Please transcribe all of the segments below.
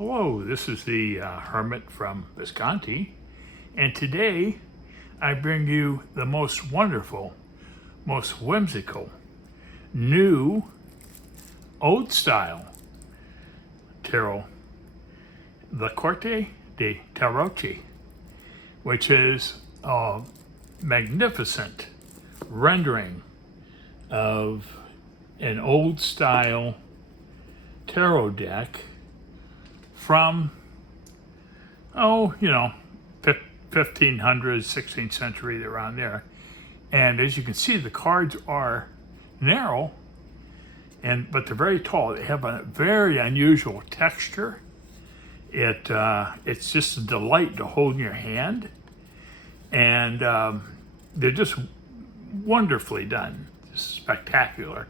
Hello, this is the Hermit from Visconti, and today I bring you the most wonderful, most whimsical, new, old-style tarot, the Corte Dei Tarocchi, which is a magnificent rendering of an old-style tarot deck from, 1500s, 16th century, around there. And as you can see, the cards are narrow, but they're very tall. They have a very unusual texture. It's just a delight to hold in your hand. And they're just wonderfully done, spectacular.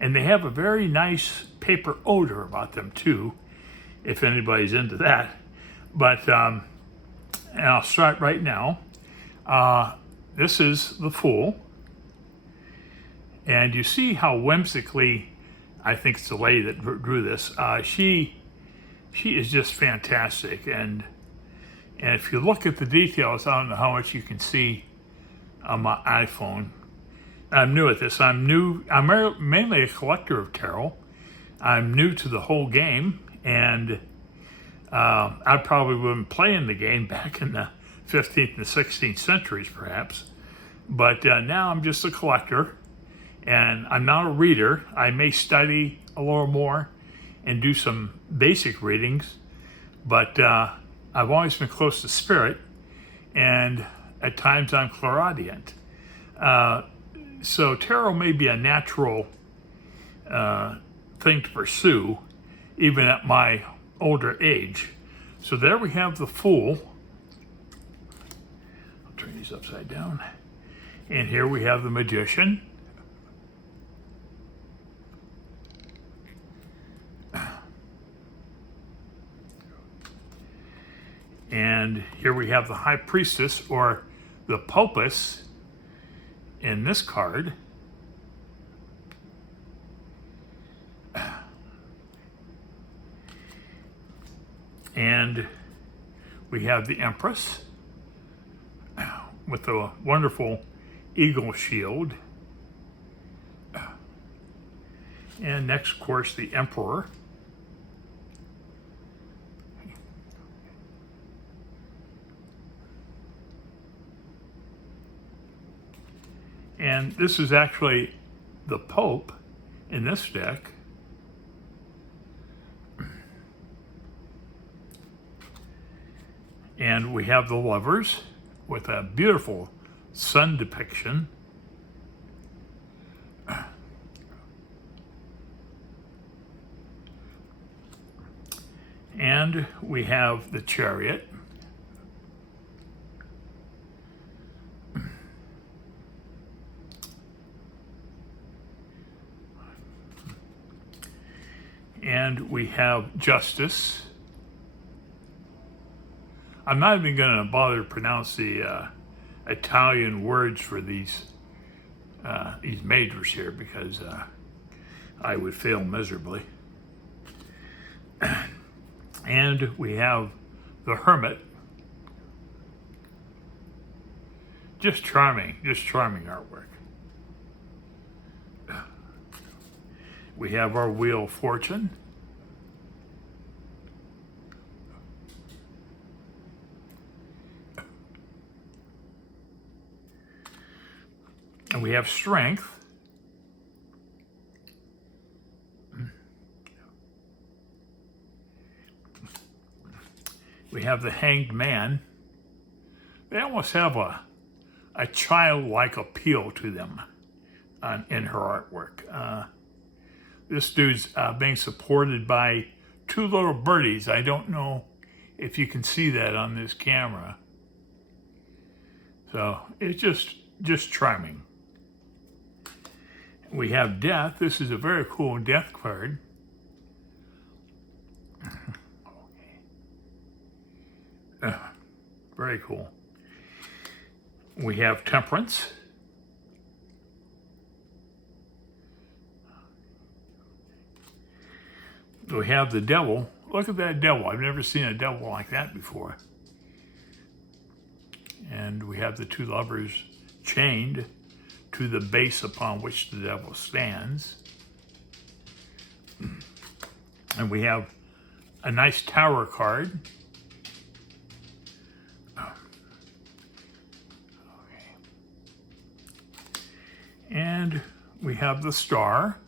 And they have a very nice paper odor about them too, if anybody's into that. But and I'll start right now. This is the Fool, and you see how whimsically, I think it's the lady that drew this. She is just fantastic, and if you look at the details, I don't know how much you can see on my iPhone. I'm new at this. I'm mainly a collector of tarot. I'm new to the whole game, and I probably wouldn't play in the game back in the 15th and 16th centuries, perhaps. But now I'm just a collector, and I'm not a reader. I may study a little more and do some basic readings, but I've always been close to spirit, and at times I'm clairaudient. So tarot may be a natural thing to pursue, even at my older age. So there we have the Fool. I'll turn these upside down. And here we have the Magician. And here we have the High Priestess, or the Popus, in this card. And we have the Empress with a wonderful eagle shield. And next, of course, the Emperor. And this is actually the Pope in this deck. And we have the Lovers with a beautiful sun depiction. And we have the Chariot. And we have Justice. I'm not even going to bother to pronounce the Italian words for these majors here, because I would fail miserably. And we have the Hermit. Just charming artwork. We have our Wheel of Fortune. And we have Strength. We have the Hanged Man. They almost have a childlike appeal to them in her artwork. This dude's being supported by two little birdies. I don't know if you can see that on this camera. So it's just charming. We have Death. This is a very cool Death card. Very cool. We have Temperance. We have the Devil, look at that devil. I've never seen a devil like that before. And we have the two lovers chained to the base upon which the devil stands. And we have a nice tower card. And we have the star.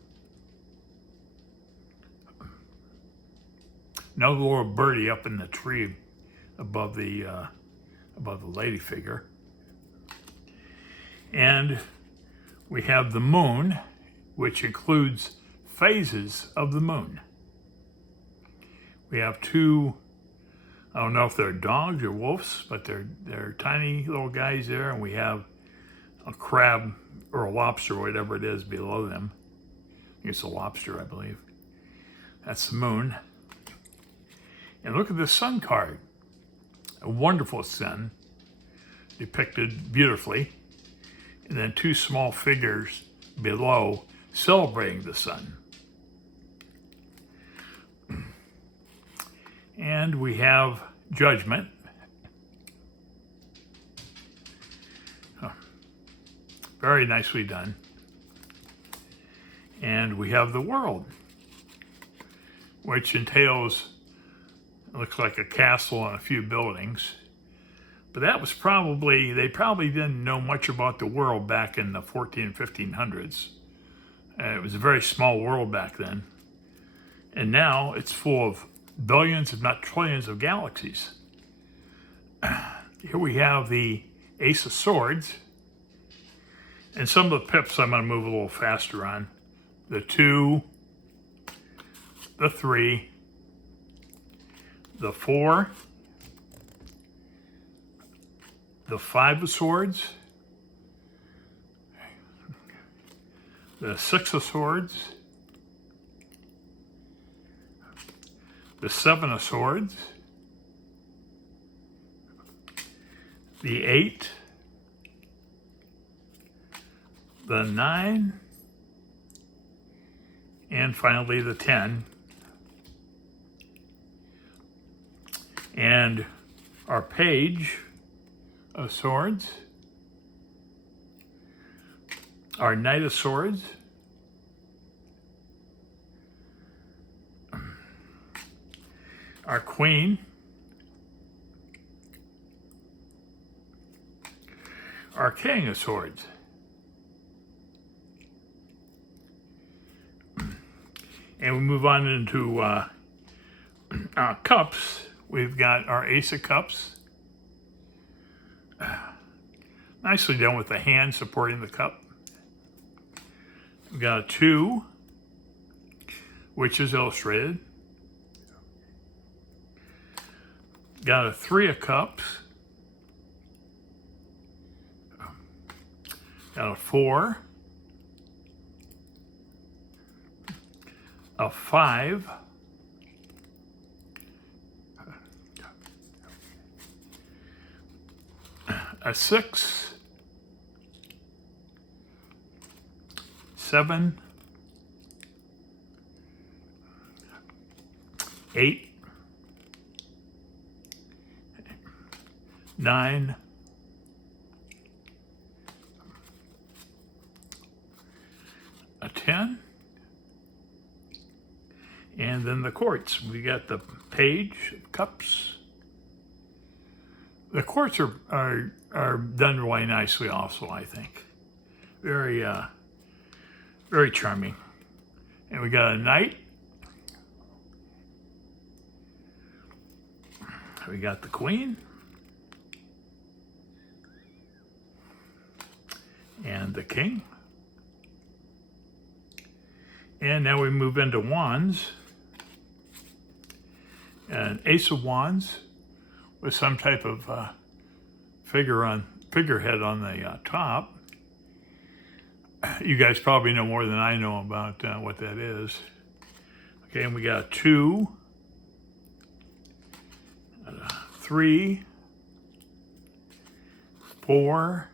Another little birdie up in the tree above the lady figure. And we have the moon, which includes phases of the moon. We have two, I don't know if they're dogs or wolves, but they're tiny little guys there, and we have a crab or a lobster, whatever it is, below them. I think it's a lobster, I believe. That's the moon. And look at the sun card. A wonderful sun, depicted beautifully. And then two small figures below celebrating the sun. And we have judgment. Very nicely done. And we have the world, which entails, it looks like a castle and a few buildings. But that was they probably didn't know much about the world back in the 14 and 1500s. It was a very small world back then. And now it's full of billions, if not trillions, of galaxies. Here we have the Ace of Swords. And some of the pips I'm going to move a little faster on. The 2, the 3, the 4, the 5 of Swords, the 6 of Swords, the 7 of Swords, the 8, the 9, and finally the 10. And our Page of Swords, our Knight of Swords, our Queen, our King of Swords. And we move on into cups. We've got our Ace of Cups. Nicely done with the hand supporting the cup. We've got a 2, which is illustrated. Got a 3 of Cups. Got a 4. A 5, a 6, 7, 8, 9, a 10, and then the courts. We got the Page of Cups. The courts are done really nicely also, I think. Very, very charming. And we got a Knight. We got the Queen. And the King. And now we move into Wands. An Ace of Wands with some type of figurehead on the top. You guys probably know more than I know about what that is. Okay, and we got a 2, a 3, 4,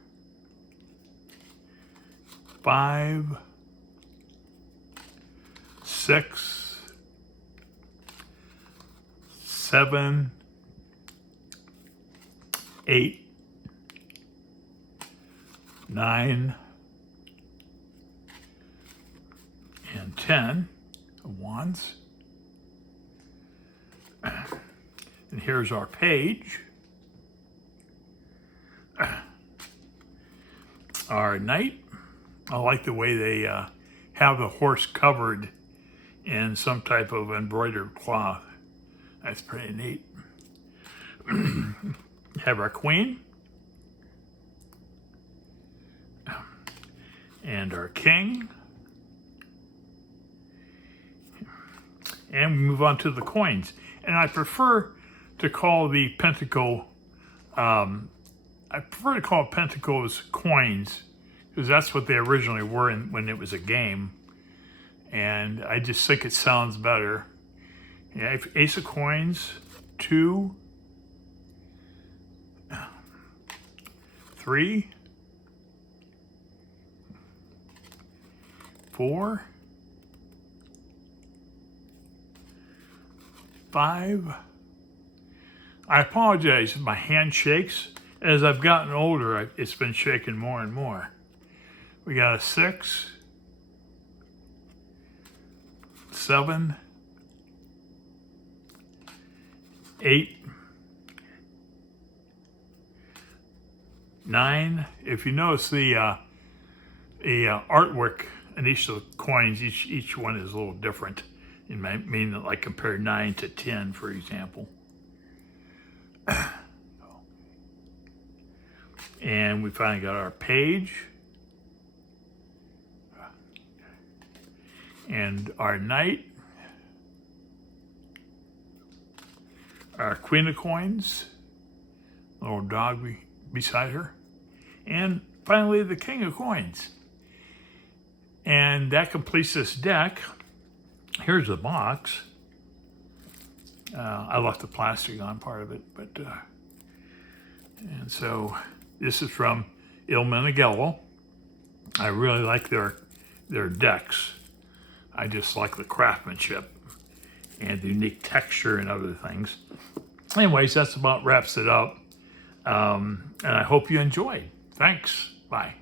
5, 6, 7, 8, 9, and 10 of wands. And here's our page. Our knight. I like the way they have the horse covered in some type of embroidered cloth. That's pretty neat. Have our queen. And our king. And we move on to the coins. And I prefer to call the pentacle, pentacles coins, because that's what they originally were when it was a game. And I just think it sounds better. Yeah, ace of coins, 2, 3, 4, 5. I apologize if my hand shakes. As I've gotten older, it's been shaking more and more. We got a 6, 7, 8, 9. If you notice the artwork in each of the coins, each one is a little different. It might mean that, like, compare 9 to 10, for example. And we finally got our page. And our knight. Our queen of coins. Little dog beside her. And finally, the king of coins. And that completes this deck. Here's the box. I left the plastic on part of it, but and so this is from Il Meneghello. I really like their decks. I just like the craftsmanship and the unique texture and other things. Anyways, that's about wraps it up. And I hope you enjoyed. Thanks. Bye.